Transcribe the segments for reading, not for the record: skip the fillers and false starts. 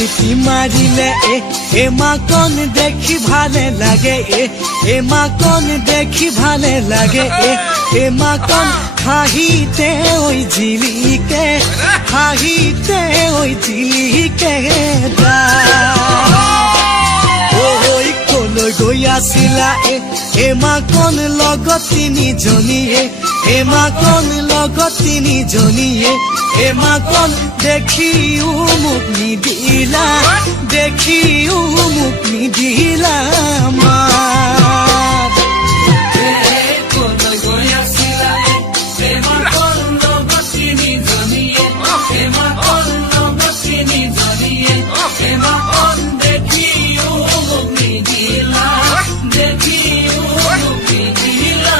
ঝিটি মারিলে এ মাকন দেখি ভালে লাগে এ মাকন দেখি ভালে লাগে এ মাকন হাহিতে ওই ঝিলিকে হাহিতে ওই ঝিলিকে ওই কলৈ গৈ আছিলা এ মাকন লগত তিনিজনীয়ে এ মাকন লগত তিনিজনীয়ে এ মাকন দেখিও মোক নিদিলা দেখিও মোক নিদিলা মাত কলৈ গৈ আছিলা এ মাকন লগত তিনিজনীয়ে এ মাকন লগত তিনিজনীয়ে এ মাকন দেখিও মোক নিদিলা দেখিও মোক নিদিলা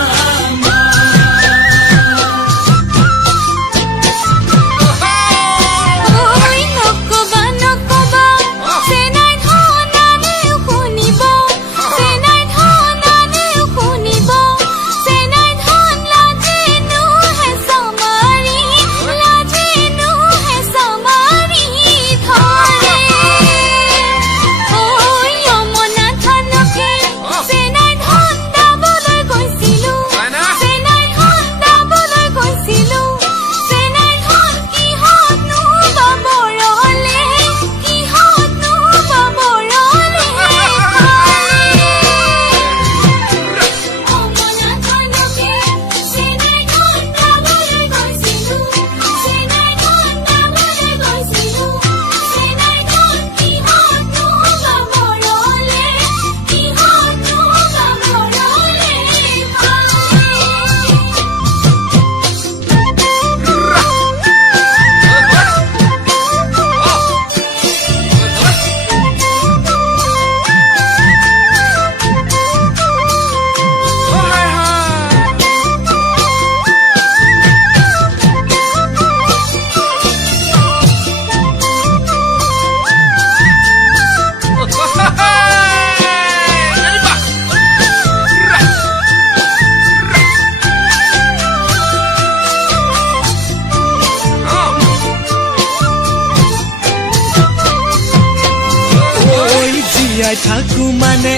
থাকু মানে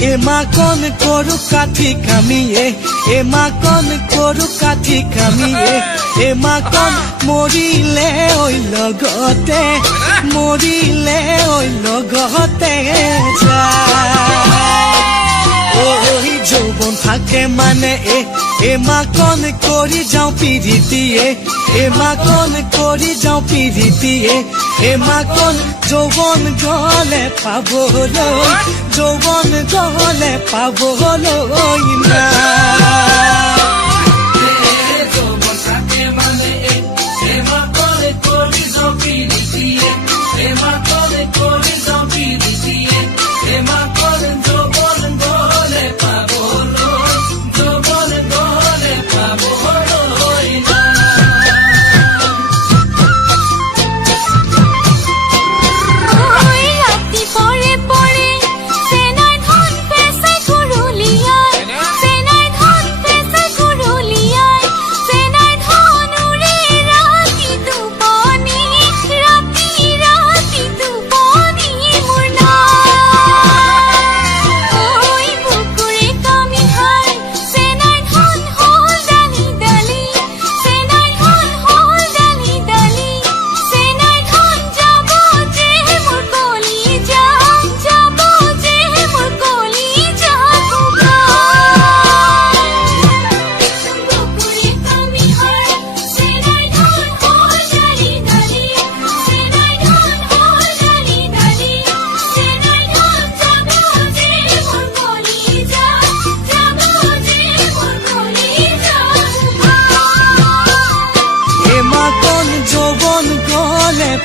এ মাকন কৰো কাঠি কামি এ মাকন কৰো কাঠি কামি এ মাকন মৰিলে ঐ লগতে মৰিলে ঐ লগতে ওই যৌবন থাকে মানে এ মাকন কৰি যাওঁ পিৰিতিয়ে এ মাকন কৰি যাওঁ পিৰিতিয়ে এ মাকন যৌবন গলে পাবলৈ যৌবন গলে পাবলৈ না যৌবন থাকে মানে এ মাকন কৰি যাওঁ পিৰিতিয়ে এ মাকন কৰি যাওঁ পিৰিতিয়ে এ মাকন যৌবন গলে পাবলৈ যৌবন গলে পাবলৈ না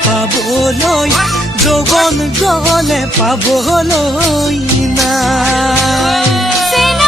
পাবলৈ যৌবন গলে পাবলৈ নাই